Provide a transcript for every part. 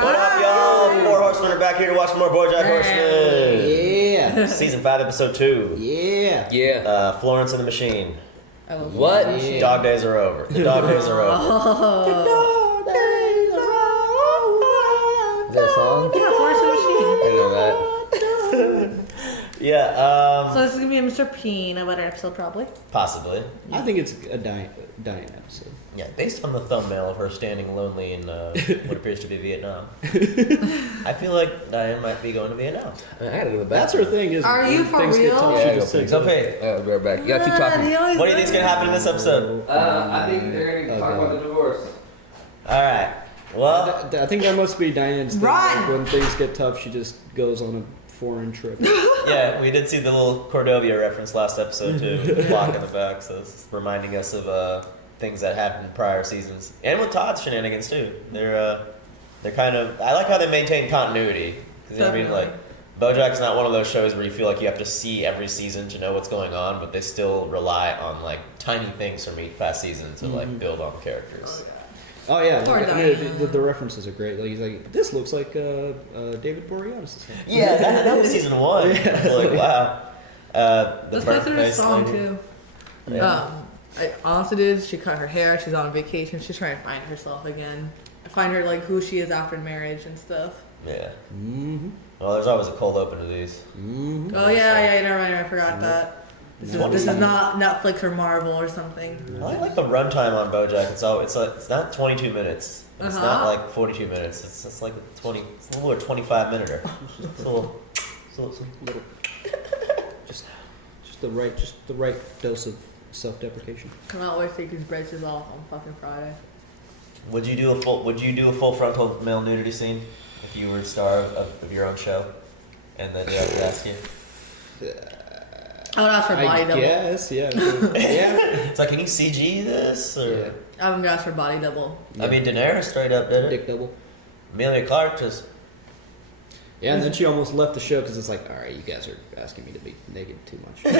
What up, y'all? 4 Horsemen are back here to watch more BoJack Horseman. Yeah. Season 5, Episode 2. Yeah. Yeah. Florence and the Machine. What? Yeah. Dog days are over. The dog days are over. The dog days are over. Is that a song? Yeah, Florence and the Machine. I know that. Yeah, So this is gonna be a Mr. Peanut Butter episode, probably. possibly. I think it's a Diane episode. Yeah, based on the thumbnail of her standing lonely in what appears to be Vietnam. I feel like Diane might be going to Vietnam. I gotta go to the That's her bathroom. thing. Is Are when you for things get real? tough, Yeah, she I just go sings So, it. hey, I'll be right back. You gotta keep talking. what do you think's going to happen in this episode? I think they're gonna talk about the divorce. Alright. Well, I think that must be Diane's thing. Run! Like, when things get tough, she just goes on a foreign trip. yeah, we did see the little Cordovia reference last episode, too. The clock in the back, so it's reminding us of things that happened in prior seasons. And with Todd's shenanigans, too. They're kind of... I like how they maintain continuity. Because, you know what I mean? Like, BoJack's not one of those shows where you feel like you have to see every season to know what's going on, but they still rely on, like, tiny things from each past season to, like, build on the characters. Oh yeah, Poor like, I mean, Diane. the references are great. Like he's like, this looks like David Boreanaz. Yeah, that was season 1. Yeah. Like, wow. The Let's play through this birthday song, lady. too. Yeah. Honestly, dude, she cut her hair. She's on vacation. She's trying to find herself again. Find her, like, who she is after marriage and stuff. Yeah. Mm-hmm. Well, there's always a cold open to these. Mm-hmm. Oh, yeah, never mind. I forgot that. This is not Netflix or Marvel or something. I like the runtime on BoJack. It's not 22 minutes. It's not Uh-huh. like 42 minutes. It's like it's a little over 25 minute. It's a little. Little, just the right dose of self-deprecation. Cannot wait to take these braces off on fucking Friday. Would you do a full frontal male nudity scene if you were a star of your own show, and then you have to ask you? I would ask for body double. Yes, yeah. Yeah. It's like, can you CG this? Or Yeah. I would ask for body double. I mean, Daenerys straight up did it. Dick double. Amelia Clark just. Yeah, and then she almost left the show because it's like, all right, you guys are asking me to be naked too much. What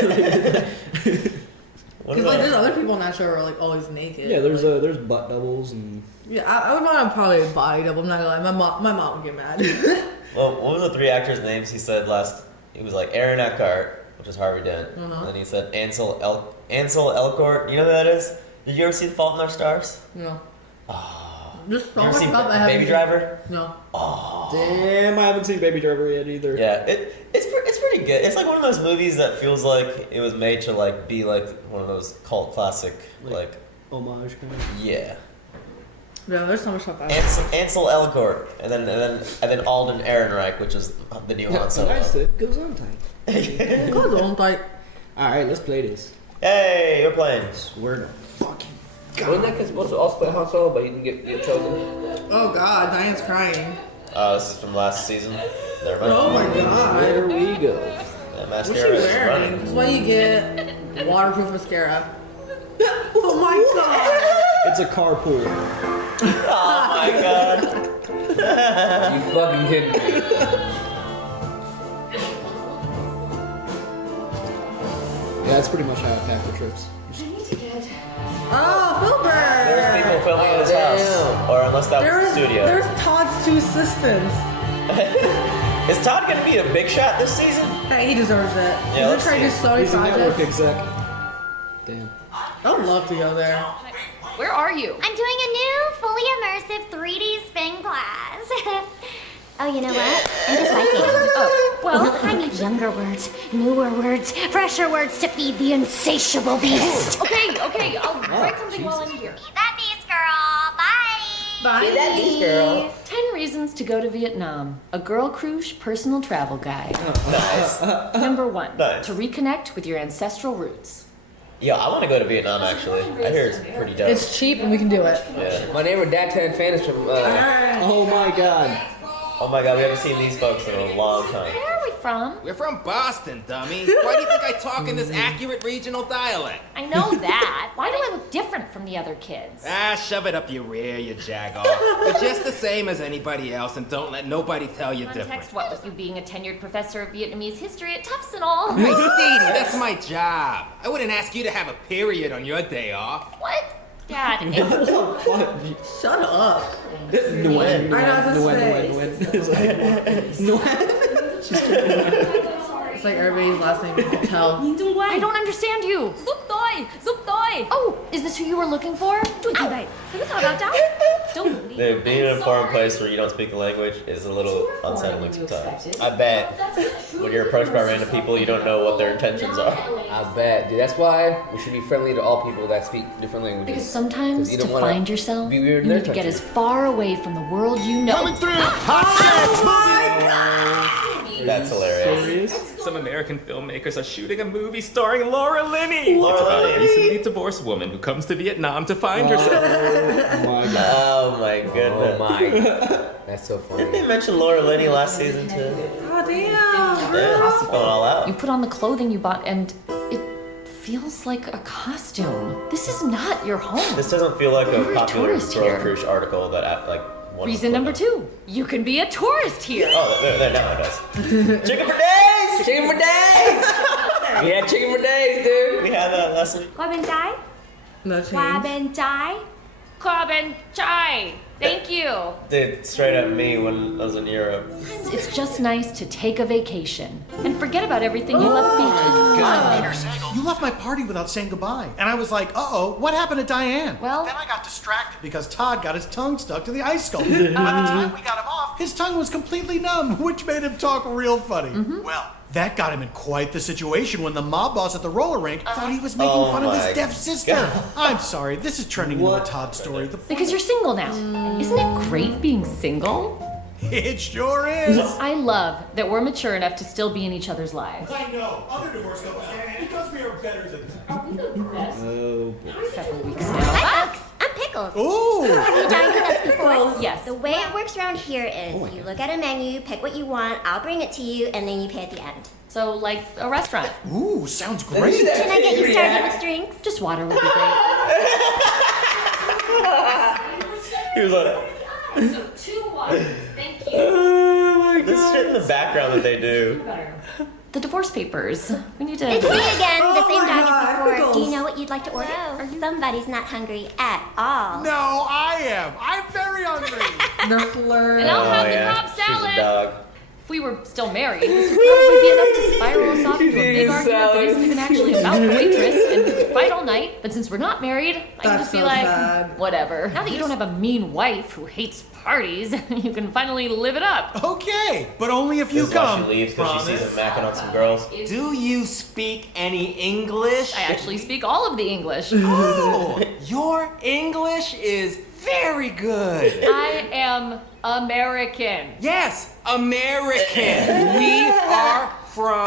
Because, like, about- there's other people on that show who are, like, always naked. Yeah, there's like, there's butt doubles and Yeah, I would want probably a body double. I'm not gonna lie. My mom would get mad. Well, what were the 3 actors' names he said last? He was like Aaron Eckhart, which is Harvey Dent, Uh-huh. and then he said Ansel Elgort. You know who that is? Did you ever see The Fault in Our Stars? No. Oh. Just You ever don't seen about that. Baby Driver? No. Oh. damn, I haven't seen Baby Driver yet either. Yeah, it's pretty good. It's like one of those movies that feels like it was made to like be like one of those cult classic like Homage kind of. yeah. No, there's so much stuff out. Ansel Elgort, and then Alden Ehrenreich, which is the new Han Solo. Nice, it goes on tight. Goes on like. All right, let's play this. Hey, you're playing. Swear to fucking Wasn't that kid supposed to also play Han Solo, but he didn't get chosen? Oh God, Diane's crying. This is from last season. Never mind. Oh my God. There we go. That What's she mascara is wearing? running. That's why you get waterproof mascara. Oh my God. It's a carpool. Oh my god. You fucking kidding me? Yeah, that's pretty much how I pack the trips. Oh, Filbert. There's people filming in his house, or unless that was the studio. There's Todd's 2 assistants. Is Todd gonna be a big shot this season? Hey, he deserves it. Yeah, He's let's trying to do see. so many He's a network projects. exec. Damn. I would love to go there. Where are you? I'm doing a new, fully immersive 3D spin class. Oh, you know what? I'm just liking it. Oh, well, I need younger words, newer words, fresher words to feed the insatiable beast. okay, I'll write something while I'm here. Feed that beast, girl. Bye. Bye. That beast girl. 10 reasons to go to Vietnam. A Girl Cruise personal travel guide. Nice. Number 1, Nice. to reconnect with your ancestral roots. Yo, I want to go to Vietnam actually. I hear it's pretty dope. It's cheap and we can do it. Yeah. My neighbor Datan Fan is from. Oh my god. Oh my god, we haven't seen these folks in a long time. Where are we from? We're from Boston, dummy. Why do you think I talk in this accurate regional dialect? I know that. Why do I look different from the other kids? Ah, shove it up your rear, you jagoff. You're just the same as anybody else, and don't let nobody tell you different. Context, what with you being a tenured professor of Vietnamese history at Tufts and all? Hey, Stevie, that's my job. I wouldn't ask you to have a period on your day off. What? Dad, Shut up. I know what to say. It's like everybody's last name you can tell. I don't understand you. Oh, is this who you were looking for? Dude, being in a foreign place where you don't speak the language is a little unsettling sometimes. I bet. When you're approached by random people, you don't know what their intentions are. I bet. Dude, that's why we should be friendly to all people that speak different languages. Because sometimes you to don't wanna find yourself, be you weird in need their to get country. as far away from the world you know. Coming through! Hot That's hilarious. Serious? Some American filmmakers are shooting a movie starring Laura Linney. Laura It's about a Linney. recently divorced woman who comes to Vietnam to find herself. Oh my god. Oh my goodness. Oh my. That's so Didn't they funny. mention Laura Linney last season too? Oh damn! Yeah, it's going all out. You put on the clothing you bought and it feels like a costume. This is not your home. This doesn't feel like You're a a popular tourist Girl here. Cruise article that one Reason put number up. 2, you can be a tourist here. Oh, there now it does. Chicken for days! Chicken for days! Yeah, chicken for days, dude. We had that last week. No change. Carbon chai. Thank you. Dude, straight up me when I was in Europe. It's just nice to take a vacation and forget about everything you left behind. You left my party without saying goodbye. And I was like, uh-oh, what happened to Diane? Well- Then I got distracted because Todd got his tongue stuck to the ice sculpture. By the time we got him off, his tongue was completely numb, which made him talk real funny. Well, that got him in quite the situation when the mob boss at the roller rink thought he was making Oh fun of my his deaf sister. God. I'm sorry, this is turning into a Todd story. Because you're single now. Isn't it great being single? It sure is. I love that we're mature enough to still be in each other's lives. I know, other divorce couples can't because we are better than that. Oh boy. Several weeks now. Hi, folks. I'm Pickles. Ooh. Have you dined with us before? Yes. The way it works around here is you look at a menu, pick what you want, I'll bring it to you, and then you pay at the end. So, like a restaurant. Ooh, sounds great. Can I get you started with drinks? Just water would be great. He was like, So 2 waters. Thank you. oh my god. This shit in the background that they do. The divorce papers. We need to. It's me again, the same my dog God, as before. Pickles. Do you know what you'd like to order? Somebody's not hungry at all. No, I am. I'm very hungry. They're flirting. And I'll have the yeah. Cobb She's a salad. dog. If we were still married, this would probably be enough to spiral us off into a big argument that isn't even actually about the waitress, and we could fight all night. But since we're not married, I can That's just be so like, sad. whatever. Now that you don't have a mean wife who hates parties, you can finally live it up. Okay, but only if you This is why come. she leaves because she sees him macking on some girls. Do you speak any English? I actually speak all of the English. Oh, your English is very good. I am American. Yes, American. We are from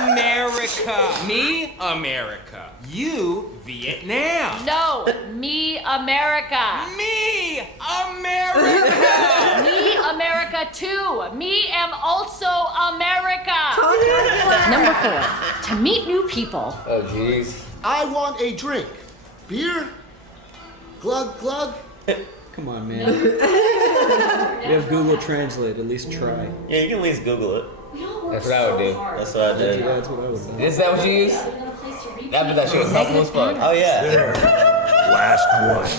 America. Me, America. You, Vietnam. No, me America. Me, America. Me America too. Me am also America. Number 4, to meet new people. Oh, jeez. I want a drink. Beer? Glug, glug? Come on, man. We have Google Translate. At least try. Yeah, you can at least Google it. That's what I would do. That's what I did. That's what I would do. Is that what you use? I bet that shit was helpful as fuck. Oh yeah. Last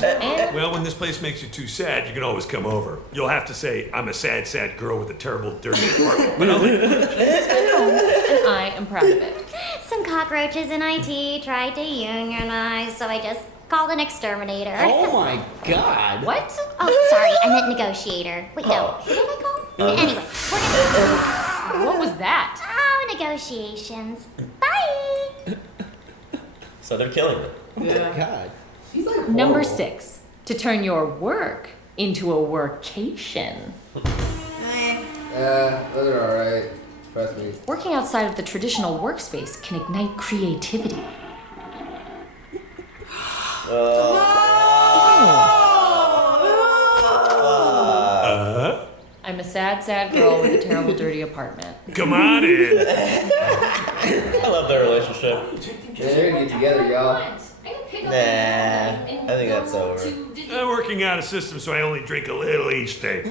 one. And Well, when this place makes you too sad, you can always come over. You'll have to say, I'm a sad, sad girl with a terrible, dirty apartment. But I'll and I am proud of it. Some cockroaches in IT tried to unionize, so I just called an exterminator. Oh my god. What? Oh, sorry, I meant negotiator. Wait, no. What did I call? Anyway, we're gonna... What was that? Oh, negotiations. Bye! So they're killing it. Oh my god. Number 6, to turn your work into a workation. Those are alright. Trust me. Working outside of the traditional workspace can ignite creativity. I'm a sad, sad girl with a terrible, dirty apartment. come on in. I love their relationship. Yeah, they're gonna get together, y'all. Nah, I think that's over. I'm working out a system so I only drink a little each day.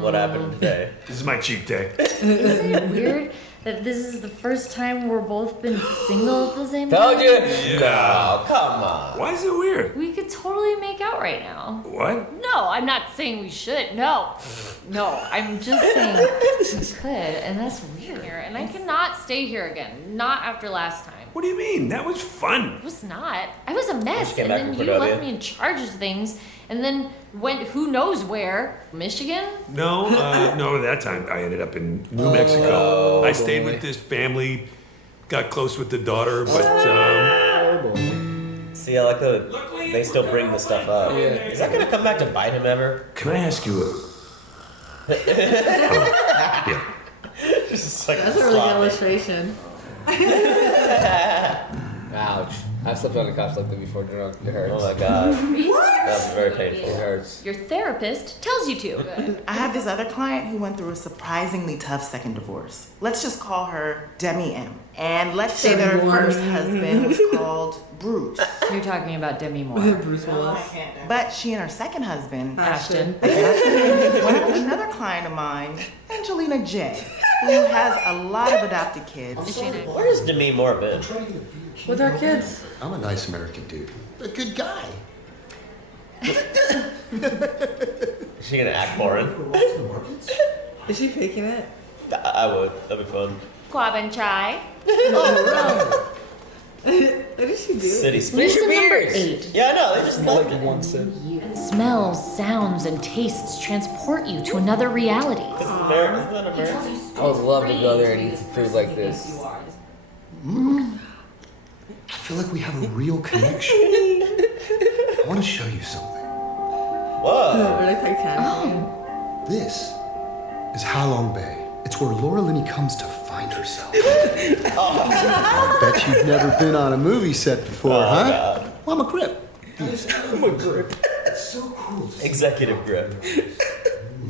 What happened today? This is my cheat day. Isn't it weird that this is the first time we're both been single at the same Told time? you. No, come on. Why is it weird? We could totally make out right now. What? No, I'm not saying we should. No, I'm just saying we could, and that's weird. And I cannot stay here again. Not after last time. What do you mean? That was fun. It was not. I was a mess, came and back then from you Cordovia. left me in charge of things, and then went who knows where. Michigan? No, that time I ended up in New Mexico. I stayed with this family, got close with the daughter, but See, I like they still bring the stuff up. Yeah. Is that gonna come back to bite him ever? can I ask you yeah. Just like That's a really good illustration. Ouch. I slept on a couch like that before drunk. It hurts. Oh my god. That was very painful. It hurts. Your therapist tells you to. I have this other client who went through a surprisingly tough second divorce. Let's just call her Demi M. And let's say that her first husband was called Bruce. You're talking about Demi Moore. Bruce Willis. But she and her second husband Ashton. went out with another client of mine, Angelina J, who has a lot of adopted kids. Where's Demi Moore been? With our kids. I'm a nice American dude. A good guy. Is she gonna act foreign? Is she faking it? I would. That'd be fun. Quab and chai. What did she do? City Lesson speech. number 8. Yeah, I know. They just left it. One sip. Smells, sounds, and tastes transport you to another reality. Isn't that American? I would love to go there and eat food like this. I feel like we have a real connection. I want to show you something. Whoa. Or like Titanic. This is Halong Bay. It's where Laura Linney comes to find herself. I bet you've never been on a movie set before, huh? God. Well, I'm a grip. I'm a grip. It's so cool. Executive grip.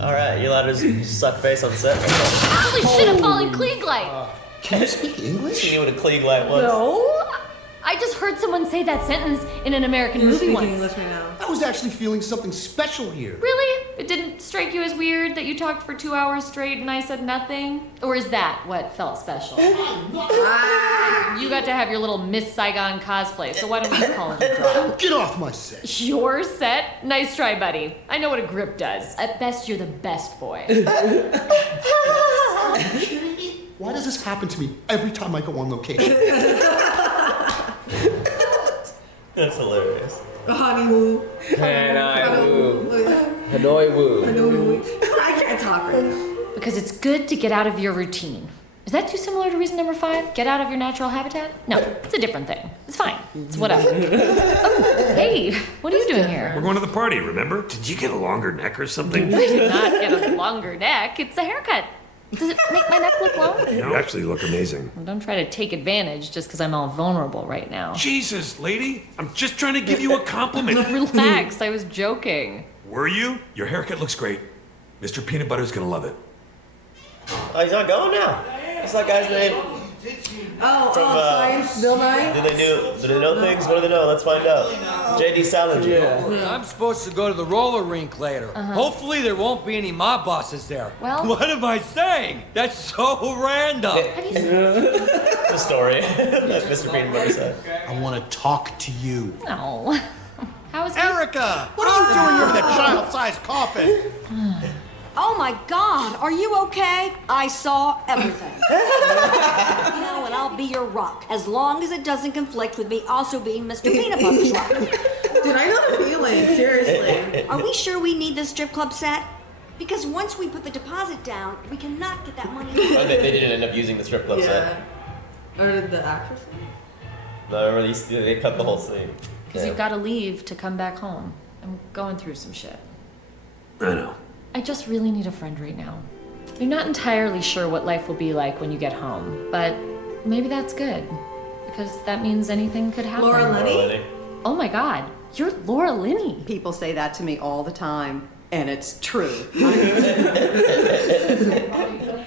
All right, you allowed to just suck face on set. Holy shit, I'm falling Klieg light. Can you speak English? See what a Klieg light was? No. I just heard someone say that sentence in an American movie Speaking once. English right now. I was actually feeling something special here. Really? It didn't strike you as weird that you talked for 2 hours straight and I said nothing? Or is that what felt special? You got to have your little Miss Saigon cosplay, so why don't we just call it a draw? Get off my set. Your set? Nice try, buddy. I know what a grip does. At best, you're the best boy. Are you kidding me? Why does this happen to me every time I go on location? That's hilarious. Honey woo. Hanoi woo. Hanoi Hanoi woo. I can't talk right now. Because it's good to get out of your routine. Is that too similar to reason number 5? Get out of your natural habitat? No, it's a different thing. It's fine. It's whatever. Oh, hey, what are you doing here? We're going to the party, remember? Did you get a longer neck or something? I did not get a longer neck. It's a haircut. Does it make my neck look long? You actually look amazing. Well, don't try to take advantage just because I'm all vulnerable right now. Jesus, lady. I'm just trying to give you a compliment. Relax, I was joking. Were you? Your haircut looks great. Mr. Peanut Butter's gonna love it. Oh, he's not going now. What's that guy's name? Science, Bill Nye? Do they know things? What do they know? Let's find out. J.D. Salinger. I'm supposed to go to the roller rink later. Hopefully there won't be any mob bosses there. Well- What am I saying? That's so random. The story that Mr. Peanut Butter said. I want to talk to you. No. How is Erica! What are you doing over that child-sized coffin? Oh my God, are you okay? I saw everything. You know, and I'll be your rock, as long as it doesn't conflict with me also being Mr. Peanut Butter's rock. Dude, I know the feeling, seriously. Are we sure we need this strip club set? Because once we put the deposit down, we cannot get that money. Oh, they didn't end up using the strip club set. Or did the actress? No, they cut the whole scene. Because you've got to leave to come back home. I'm going through some shit. I know. I just really need a friend right now. You're not entirely sure what life will be like when you get home, but maybe that's good. Because that means anything could happen. Laura Linney? Oh my God, you're Laura Linney. People say that to me all the time, and it's true.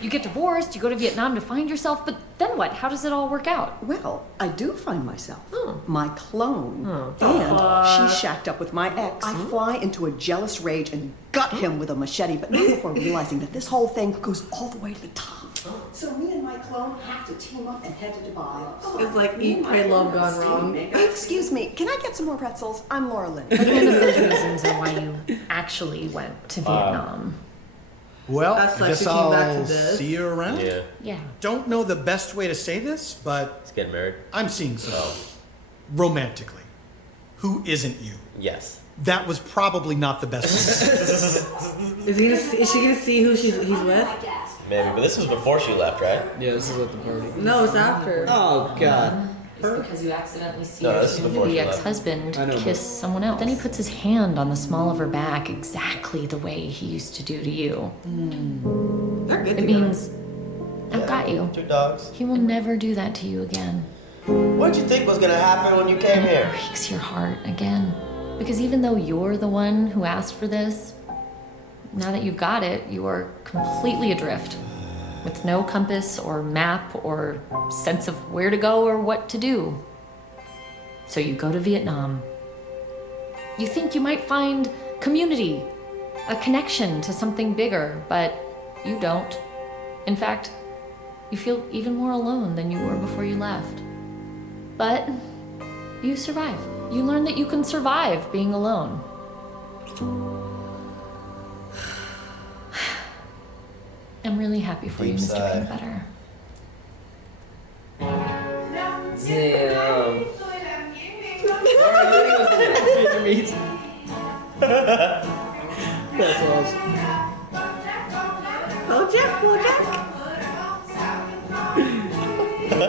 You get divorced, you go to Vietnam to find yourself, but then what? How does it all work out? Well, I do find myself. My clone. And fuck. she shacked up with my ex. I fly into a jealous rage and gut him with a machete, but not before realizing that this whole thing goes all the way to the top. So me and my clone have to team up and head to Dubai. It's like Eat, Pray, Love gone wrong. Excuse me, can I get some more pretzels? I'm Laura Lynn. But none of those reasons are why you actually went to Vietnam. Well, That's I like guess she came back to I'll this. see you around. Yeah. Yeah. Don't know the best way to say this, but He's getting married. I'm seeing someone romantically who isn't you. Yes. That was probably not the best way. Is she gonna see who he's with? Maybe, but this was before she left, right? Yeah, this is at the party. No, it's after. Oh God. It's because you accidentally see No, your this is before soon-to-be she left. ex-husband I know, kiss but- someone else. Then he puts his hand on the small of her back exactly the way he used to do to you. They're good It together. means, I've got you. 2 dogs. He will never do that to you again. What did you think was gonna happen when you came And it here? breaks your heart again. Because even though you're the one who asked for this, now that you've got it, you are completely adrift. With no compass or map or sense of where to go or what to do. So you go to Vietnam. You think you might find community, a connection to something bigger, but you don't. In fact, you feel even more alone than you were before you left. But you survive. You learn that you can survive being alone. I'm really happy for you, Deep Mr. sigh. Peanut Butter. Damn. Vietnamese. That's awesome. BoJack. Oh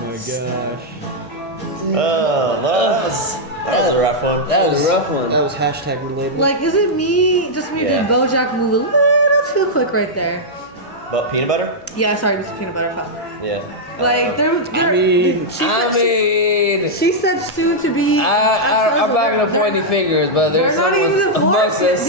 my gosh. Oh, that was a rough one. That was a rough one. That was hashtag relatable. Like, is it me? Just me? Yeah. Did BoJack move a little too quick right there? But peanut butter? Yeah, sorry, Mr. Peanut Butter. Fuck. Yeah. Like, she said soon to be. I'm not gonna point any fingers, but there's They're not even someone amongst divorced us.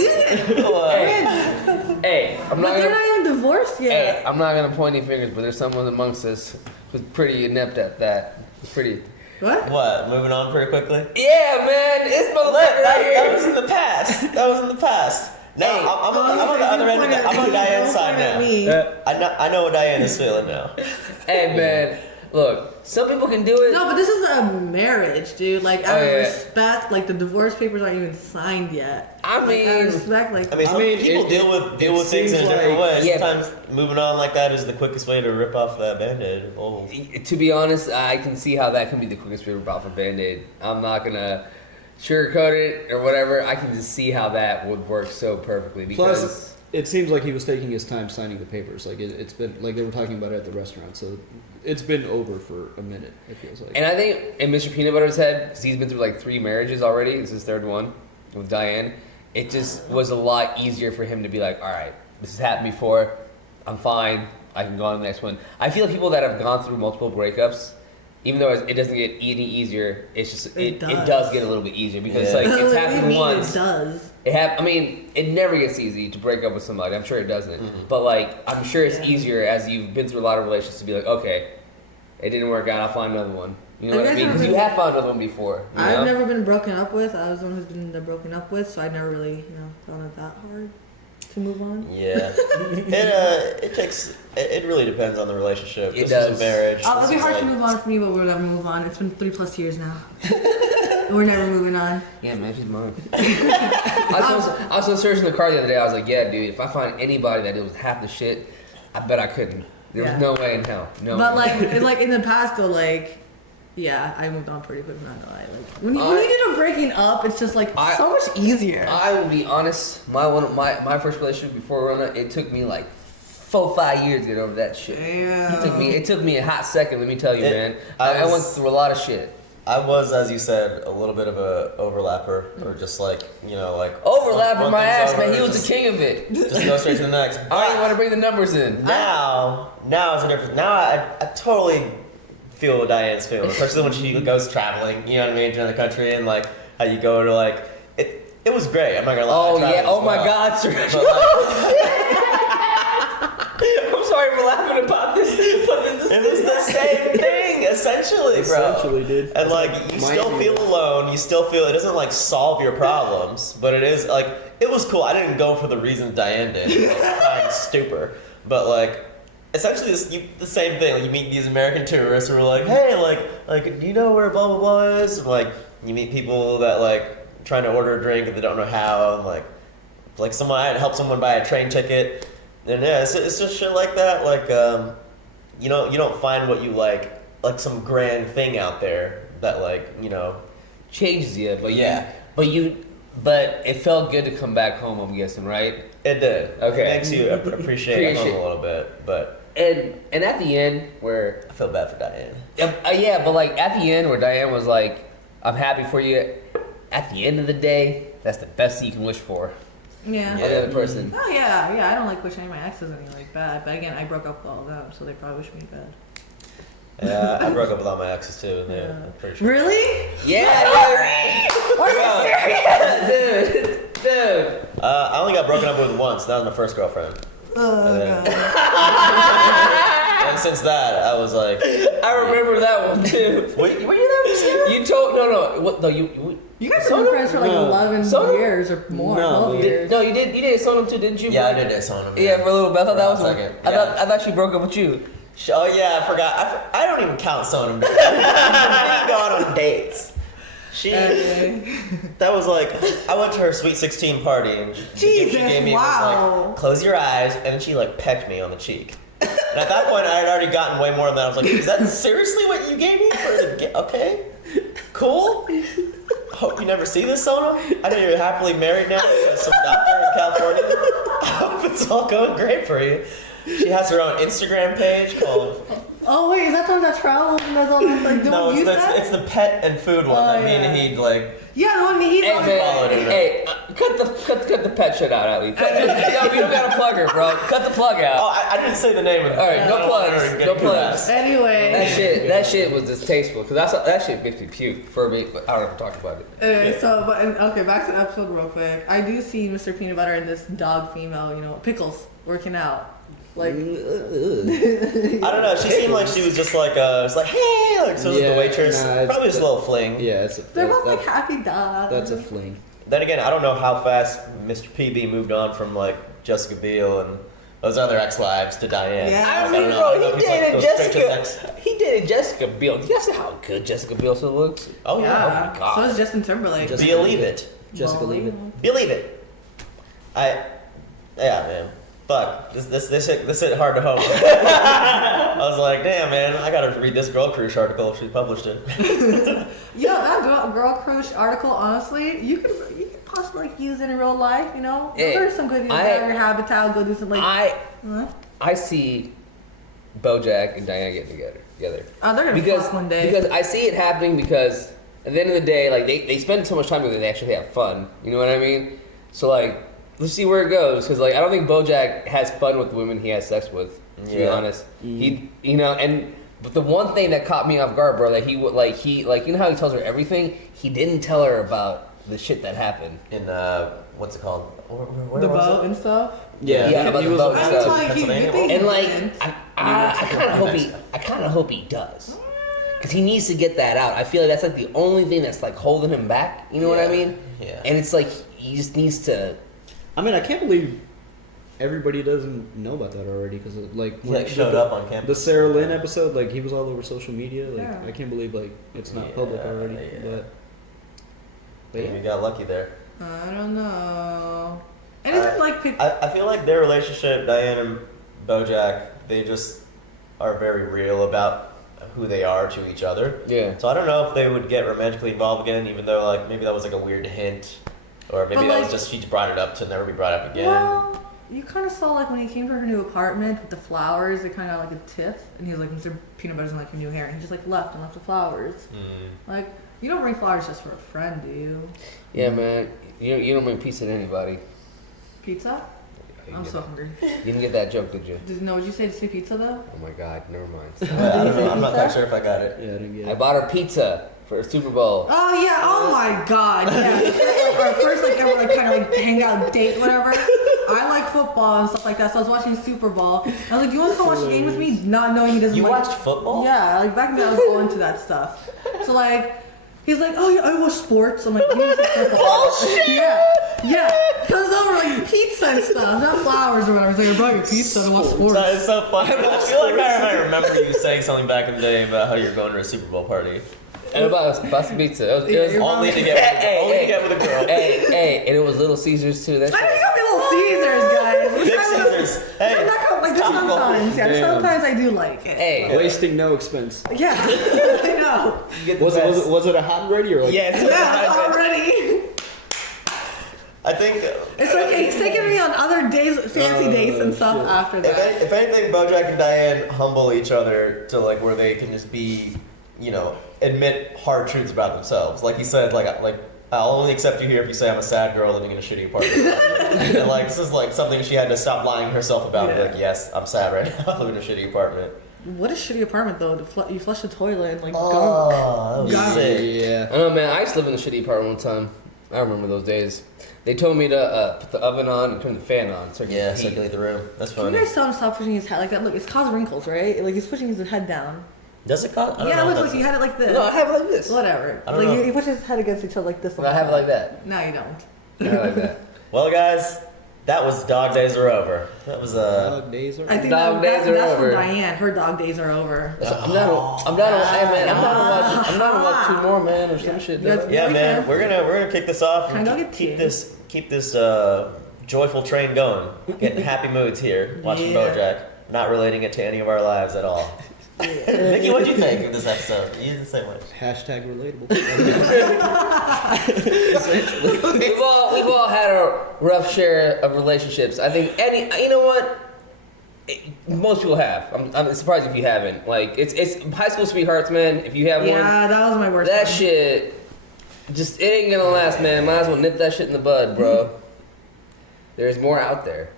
Hey, I'm not But they're gonna. not even divorced yet. Hey, I'm not gonna point any fingers, but there's someone amongst us who's pretty inept at that. Pretty. What? What? Moving on pretty quickly? Yeah, man, it's motherfucker right here. That was in the past. That was in the past. No, Hey. I'm on the other end of the, I'm on Diane's side now. I know what Diane is feeling now. Hey, man, look, some people can do it. No, but this is a marriage, dude. Like, out of respect, like the divorce papers aren't even signed yet. I mean, out of respect, like. Some people deal with things in a different way. Sometimes moving on like that is the quickest way to rip off that Band-Aid. Oh. To be honest, I can see how that can be the quickest way to rip off a Band-Aid. I'm not gonna sugarcoat it or whatever. I can just see how that would work so perfectly because. Plus, it seems like he was taking his time signing the papers. Like it's been like they were talking about it at the restaurant, so it's been over for a minute. It feels like. And I think in Mr. Peanut Butter's head, because he's been through like 3 marriages already. This is his 3rd one with Diane. It just was a lot easier for him to be like, all right, this has happened before. I'm fine. I can go on to the next one. I feel people that have gone through multiple breakups, even though it doesn't get any easier, it's just it does get a little bit easier because like it's happened once. It does. I mean, it never gets easy to break up with somebody. I'm sure it doesn't. But like, I'm sure it's easier as you've been through a lot of relationships to be like, okay, it didn't work out. I'll find another one. You know what I mean? Because you have found another one before. You know? I've never been broken up with. I was the one who's been broken up with, so I never really, found it that hard to move on. Yeah, it really depends on the relationship. It This does. is a marriage. It'll be hard to move on for me, but we'll never move on. It's been 3+ years now. We're never moving on. Yeah, man, she's mine. I was so serious in the car the other day. I was like, yeah, dude, if I find anybody that deals with half the shit, I bet I couldn't. There was no way in hell. No. But like in the past though, like, yeah, I moved on pretty quick. Not gonna lie. Like when you end up breaking up, it's just like so much easier. I will be honest. My first relationship before Rona, it took me like 4-5 years to get over that shit. Damn. It took me a hot second. Let me tell you, man. I went through a lot of shit. I was, as you said, a little bit of a overlapper, or just like overlapper my ass, man. He was the king of it. Just go straight to the next. I don't even want to bring the numbers in. Now it's a difference. Now I totally feel what Diane's feeling, especially when she goes traveling. You know what I mean, to another country, and like how you go to like it. It was great. I'm not gonna lie. Oh yeah. Oh my God, sir. I'm sorry for laughing about this, but it was the same thing, essentially, bro. Essentially, dude. And like, you still feel alone. You still feel it doesn't like solve your problems, but it is like it was cool. I didn't go for the reason Diane did, like, kind of stupid, but like essentially the same thing. Like, you meet these American tourists who are like, hey, like, do you know where blah blah blah is? And, like, you meet people that like trying to order a drink and they don't know how, and like someone I had helped someone buy a train ticket, and yeah, it's just shit like that. Like, you don't find what you like some grand thing out there that like changes you, but but it felt good to come back home, I'm guessing, right? It did. Okay. It makes you appreciate home a little bit, but and at the end where I feel bad for Diane. Yeah, but like at the end where Diane was like, "I'm happy for you." At the end of the day, that's the best you can wish for. Yeah. The other person. Oh yeah. I don't like wish any of my exes any like bad, but again, I broke up with all of them, so they probably wish me bad. Yeah, I broke up with all my exes too, and I'm pretty sure. Really? Yeah. Are you serious? Dude. I only got broken up with once. That was my first girlfriend. And since that, I was like, I remember that one too. Were you there? You told no. You guys have been friends for like 11 years or more. 12 years. No, you did Sonam too, didn't you? Yeah, I did Sonam. Yeah, for a little bit. I thought that was second. I thought she broke up with you. Oh yeah, I forgot. I don't even count Sonam. We didn't go out on dates. That was like, I went to her Sweet 16 party and she gave me this like, close your eyes, and then she like pecked me on the cheek. And at that point, I had already gotten way more than that. I was like, is that seriously what you gave me for the okay, cool. Hope you never see this, Sonam. I know you're happily married now to some doctor in California. I hope it's all going great for you. She has her own Instagram page called. Oh wait, is that the one that travels and does all this like doing No, it's the pet and food one that me and he'd like. Yeah, the one he's followed her. Hey, cut the pet shit out, at least. No, you don't gotta plug her, bro. Cut the plug out. Oh, I didn't say the name of it. All right, no plugs. No plugs. Anyway, that shit was distasteful because that shit makes me puke for me. But I don't ever talk about it. Anyway, okay, back to the episode real quick. I do see Mr. Peanut Butter and this dog female, Pickles, working out. Like, I don't know. She seemed like she was just like, hey, like so was the waitress. Probably just a little fling. Yeah, they're both like happy dogs. That's a fling. Then again, I don't know how fast Mr. PB moved on from like Jessica Biel and those other ex-wives to Diane. Yeah, I mean, bro, he dated Jessica. He dated Jessica Biel. Do you guys know how good Jessica Biel still looks? Oh yeah. Oh my God. So is Justin Timberlake. Believe it. Jessica Leave It. Believe it. Yeah, man. Fuck, this hit hard to home. I was like, damn, man, I gotta read this Girl Crush article if she published it. That Girl Crush article, honestly, you could possibly use it in real life, There's some good things out of your habitat, go do some like... I see BoJack and Diane getting together. Oh, they're gonna fuck one day. Because I see it happening because at the end of the day, like, they spend so much time together, they actually have fun. You know what I mean? So, like, let's see where it goes, because like I don't think BoJack has fun with the women he has sex with. To be honest, he but the one thing that caught me off guard, bro, that he would how he tells her everything. He didn't tell her about the shit that happened in what's it called? Where the was boat it? and stuff. Yeah, about the boat and stuff. Pennsylvania. And like I kind of hope he does, because he needs to get that out. I feel like that's like the only thing that's like holding him back. You know what I mean? Yeah. And it's like he just needs to. I mean, I can't believe everybody doesn't know about that already, because like he like showed up on campus. The Sarah Lynn episode, like he was all over social media. Like Yeah. I can't believe like it's not public already. Yeah. But yeah. We got lucky there. I don't know. And it's like I feel like their relationship, Diane and BoJack, they just are very real about who they are to each other. Yeah. So I don't know if they would get romantically involved again, even though like maybe that was like a weird hint. Or maybe that was just she brought it up to never be brought up again. Well, you kind of saw like when he came to her new apartment with the flowers, they kind of like a tiff, and he was like, Mr. Peanut Butter's like your new hair, and he just like left the flowers. Like, you don't bring flowers just for a friend, do you? Yeah, man. You don't bring pizza to anybody. Pizza? I'm so hungry. You didn't get that joke, did you? Would you say pizza though? Oh my God, never mind. I don't know. I'm not quite sure if I got it. Yeah, I didn't get it. I bought her pizza for a Super Bowl. Oh yeah! Oh my God! Yeah. Our first like ever like kind of like hangout date, whatever. I like football and stuff like that, so I was watching Super Bowl. I was like, "Do you want to come watch the game with me?" Not knowing he doesn't. You like... watched football? Yeah, like back then I was all into that stuff. So like, he's like, "Oh yeah, I watch sports." I'm like, "You watch football?" Bullshit! Yeah. Yeah, comes over like pizza and stuff, not flowers or whatever. It's like, I brought your pizza to watch sports. It's so funny. I feel like I remember you saying something back in the day about how you're going to a Super Bowl party. And about some pizza. It was only to get with a girl. Hey, and it was Little Caesars too. That's I know you got me Little Caesars, guys. Big Caesars. Hey, like this sometimes. Yeah, sometimes I do like it. Hey, wasting no expense. Yeah, I know. Was it a hot and ready or like? Yeah, it's already. I think it's like he's taking me on other days, fancy dates and stuff after that. If anything, BoJack and Diane humble each other to like where they can just be, admit hard truths about themselves. Like he said, like I'll only accept you here if you say I'm a sad girl living in a shitty apartment. And like this is like something she had to stop lying to herself about. Yeah. Like, yes, I'm sad right now. I live in a shitty apartment. What a shitty apartment though. You flush the toilet and like gunk. That was sick. Yeah. I know, man. I used to live in a shitty apartment one time. I remember those days. They told me to put the oven on and turn the fan on. Circulate the room. That's funny. Can you guys tell him to stop pushing his head like that? Look, it's caused wrinkles, right? Like he's pushing his head down. Does it cause? Yeah, look, like you had it like this. No, I have it like this. Whatever. I don't know. He pushes his head against each other like this. I have it like that. No, you don't. I have it like that. Well, guys, that was Dog Days Are Over. That was Dog Days Are Over. I think that's for Diane. Her dog days are over. I'm down to watch 2 more, man, or some shit. Yeah, man. We're gonna kick this off and keep this joyful train going. Getting happy moods here watching BoJack. Not relating it to any of our lives at all. Mickey, what'd you think of this episode? You didn't say much. #relatable. We've all had a rough share of relationships. I think you know what? Most people have. I'm surprised if you haven't. Like it's high school sweethearts, man. If you have one, yeah, that was my worst. That shit, it ain't gonna last, man. Might as well nip that shit in the bud, bro. There's more out there.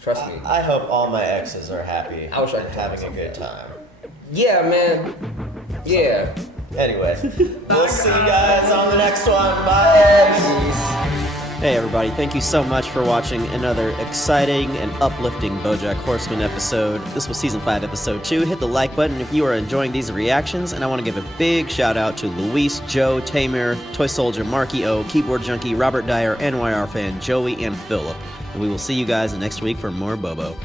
Trust me. I hope all my exes are happy. I wish I could having a good time. Yeah, man. Yeah. Anyway, we'll see you guys on the next one. Bye. Hey everybody, thank you so much for watching another exciting and uplifting BoJack Horseman episode. This was Season 5, Episode 2. Hit the like button if you are enjoying these reactions, and I want to give a big shout out to Luis, Joe, Tamir, Toy Soldier, Marky O, Keyboard Junkie, Robert Dyer, NYR fan, Joey, and Philip. And we will see you guys next week for more Bobo.